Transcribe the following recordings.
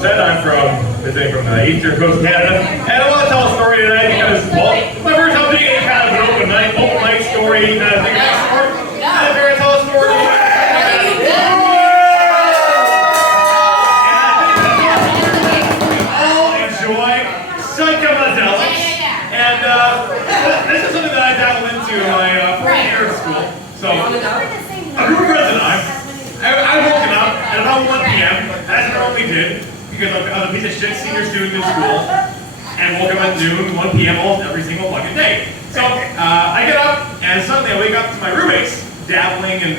said, I'm visiting from the eastern coast of Canada, and I want to tell a story tonight because, well, it's my first time doing any kind of an open mic story kind of thing. I figured I'd tell a story. And this is something that I dabbled into in my fourth year of school. So, a group of friends and I woken up at about 1 p.m., as I normally did, because I was a piece of shit senior student in school, and woke up at noon, 1 p.m. almost every single fucking day. So, I get up, and suddenly I wake up to my roommates dabbling and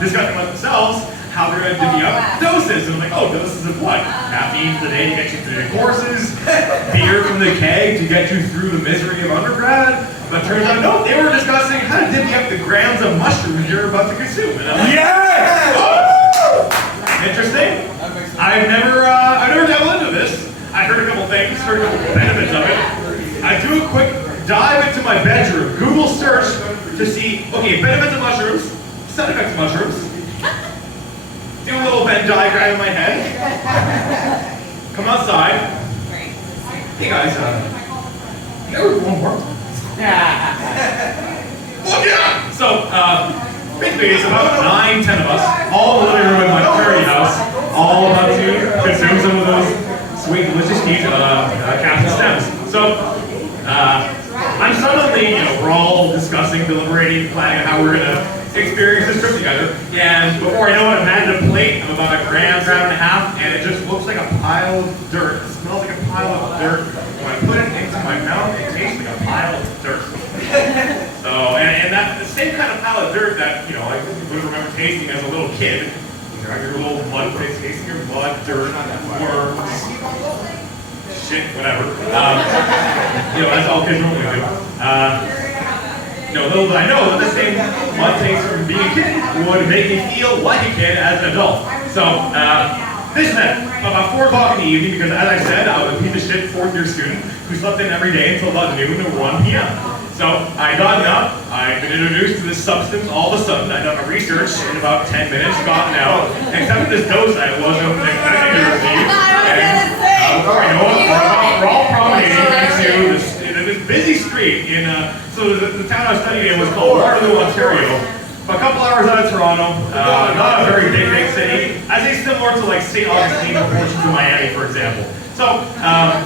discussing with themselves how they're going to divvy up doses. And I'm like, oh, doses of what? Caffeine for the day to get you through the courses, beer from the keg to get you through the misery of undergrad. But turns out, no, they were discussing how to divvy up the grams of mushrooms you're about to consume. And I'm like, yes! Oh! Interesting. I've never dabbled into this. I heard a couple things, heard a couple benefits of it. I do a quick dive into my bedroom, Google search to see, okay, benefits of mushrooms, side effects of mushrooms. Do a little Venn diagram in my head. Come outside. Hey guys, you ever do one more? Well, yeah! So, basically it's about 9, 10 of us, all in the living room in my prairie house, all about to consume some of those sweet, delicious teas, caps and stems. So, I'm suddenly, we're all discussing, deliberating, planning on how we're gonna experience this trip together, and before I know it, I'm handed a plate of about a gram and a half, and it just looks like a pile of dirt. It smells like a pile of dirt. When I put it into my mouth, it tastes like a pile of dirt. So, and that's the same kind of pile of dirt that, I would remember tasting as a little kid. Your little mud face, tasting your mud, dirt, worms, shit, whatever. That's all kids normally do. Little did I know that the same mud taste from being a kid would make me feel like a kid as an adult. So, this meant about 4 o'clock in the evening, because as I said, I was a piece of shit 4th year student who slept in every day until about noon or 1 p.m. So, I gotten up, I've been introduced to this substance all of a sudden, I'd done my research in about 10 minutes, gotten out, accepted this dose I wasn't expecting to receive, and before I know it, we're all promenading into this busy street in, so the town I was studying in was called Waterloo, Ontario. A couple hours out of Toronto, not a very big city. I'd say similar to like St. Augustine or portions of Miami, for example. So,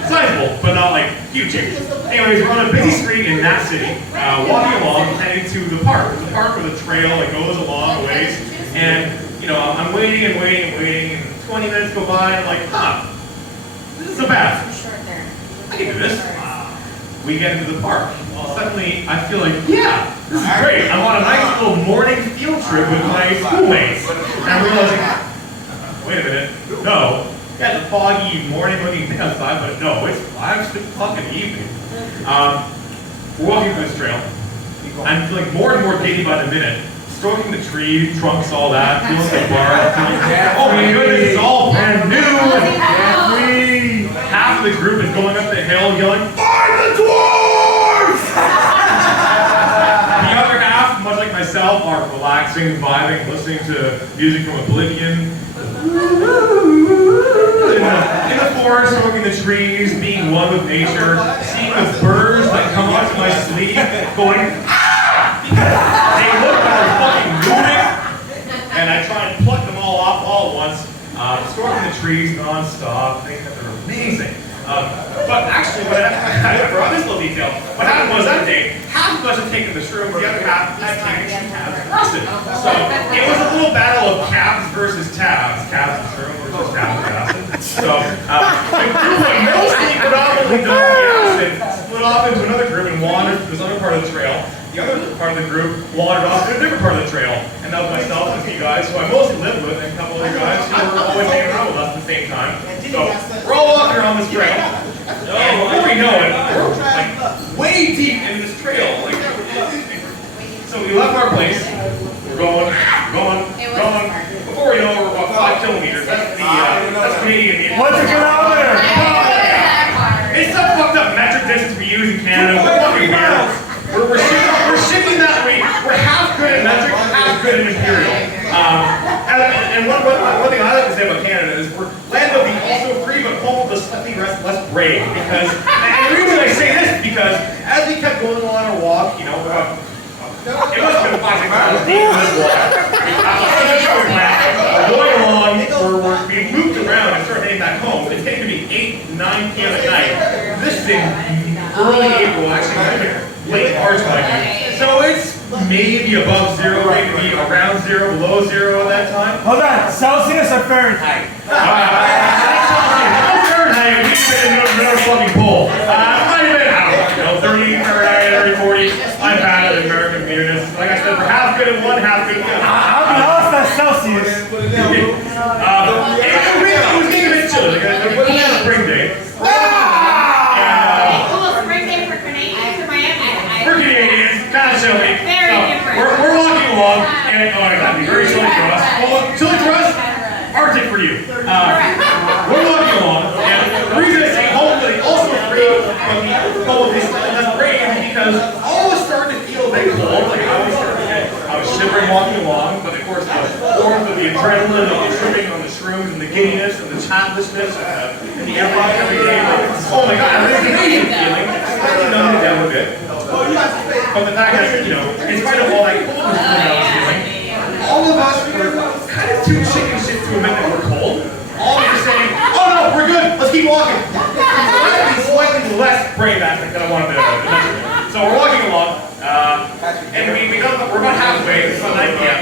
sizable, but not like huge. Anyways, we're on a busy street in that city, walking along, heading to the park. There's a park with a trail that goes a long ways, and I'm waiting and 20 minutes go by, and I'm like, this isn't bad. I can do this. We get into the park. Well, suddenly I feel like, yeah, this is great. I'm on a nice little morning field trip with my schoolmates. And I'm realizing, wait a minute, no. Yeah, it's a foggy morning looking thing outside, but no, it's 5 o'clock in the evening. We're walking through this trail. I'm feeling more and more giddy by the minute. Stroking the tree, trunks, all that, feeling the bar. Oh my goodness, it's all brand new. Half of the group is going up the hill yelling, "Find the dwarves!" The other half, much like myself, are relaxing, vibing, listening to music from Oblivion. In the forest, smoking the trees, being one with nature, seeing the birds that come onto my sleeve, going, "Ah!" Because they look like they're fucking moving, and I try and pluck them all off all at once. Stroking the trees non-stop, thinking that they're amazing. But actually, I forgot this little detail. What happened was that day, half of us had taken the shrooms, the other half had taken some tabs of acid. So it was a little battle of cabs versus tabs. Cabs and shroom versus tabs and acid. So the group that mostly predominantly done the acid split off into another group and wandered to this other part of the trail. The other part of the group wandered off to a different part of the trail. And that was myself and a few guys who I mostly lived with, and a couple other guys who were always hanging around with us at the same time. So we're all walking around this trail. And before we know it, we're like way deep in this trail. So we left our place. We're going. Before we know it, we're about 5 kilometers. That's Canadian. What's a kilometer? It's some fucked up metric distance we use in Canada. We're fucking weird. We're shifting that way. We're half good at metric, half good at imperial. And one thing I like to say about Canada is we're land of the also free but home of the slightly less brave. Because, and the reason I say this is because as we kept going along our walk, you know, it must have been 5 miles deep in this walk. We're going along, we're being moved around and started heading back home. It's getting to be 8, 9 p.m. at night. This is in early April, actually, late March time. So it's maybe above zero, maybe around zero, below zero at that time. Hold on, Celsius or Fahrenheit? Fahrenheit, we've been in another fucking poll. Might have been, I don't know, 30 Fahrenheit, 30, 40. I'm bad at American weirdness. Like I said, we're half good at one, half good at the other. I'll be honest, that's Celsius. It was getting a bit chilly because it wasn't a spring day. Spring day for Canadians or Miami? For Canadians, kind of chilly. Very different. We're walking along, and exactly, very chilly for us. Well, chilly for us, Arctic for you. We're walking along, and the reason I say hopefully also free from the cold is less brave is because all was starting to feel a bit cold. Like I was shivering walking along, but of course the warmth of the adrenaline, of the tripping on the shrooms, and the giddiness, and the childishness, and the every day. Oh my God, it's an amazing feeling. Slightly numbed it down a bit. But the fact is, you know, in spite of all that coldness that I was feeling, all of us were kind of too chicken shit to admit that we're cold. All of us are saying, oh no, we're good, let's keep walking. Slightly less brave aspect that I wanted to mention. So we're walking along, and we're about halfway, it's about 9 p.m.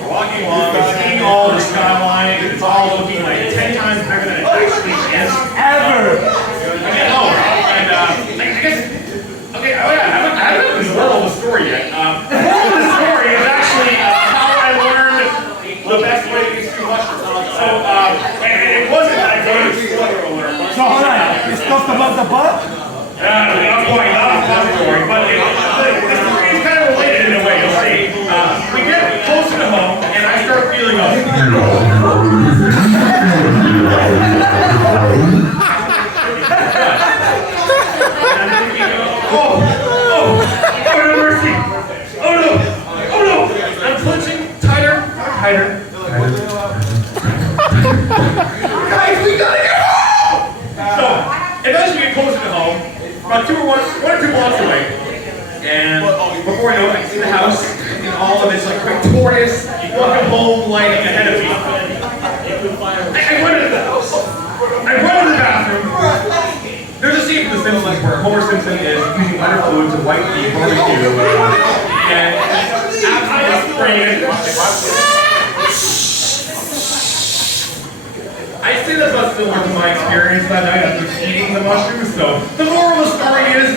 We're walking along, we're seeing all the skyline, it's all looking like 10 times bigger than it actually is. Ever! We get home, and I guess, okay, I haven't even told the story yet. The moral of the story is actually how I learned the best way to get through mushrooms. So, and it wasn't that I did spoiler alert. So hold on, you stuffed above the butt? Not quite, not a fun story, but the story is kind of related in a way, you'll see. We get closer to home, and I start feeling oh no mercy! Oh no! I'm clenching tighter. Guys, we gotta get home! So, eventually we get closer to home, about one or two blocks away, and before I know it, I see the house in all of its like victorious, welcome home lighting ahead of me. I run into the house. I run to the bathroom. There's a scene from The Simpsons where Homer Simpson is using lighter fluid to light the barbecue, and after I spraying it, I say that's not similar to my experience that night after eating the mushrooms. So the moral of the story is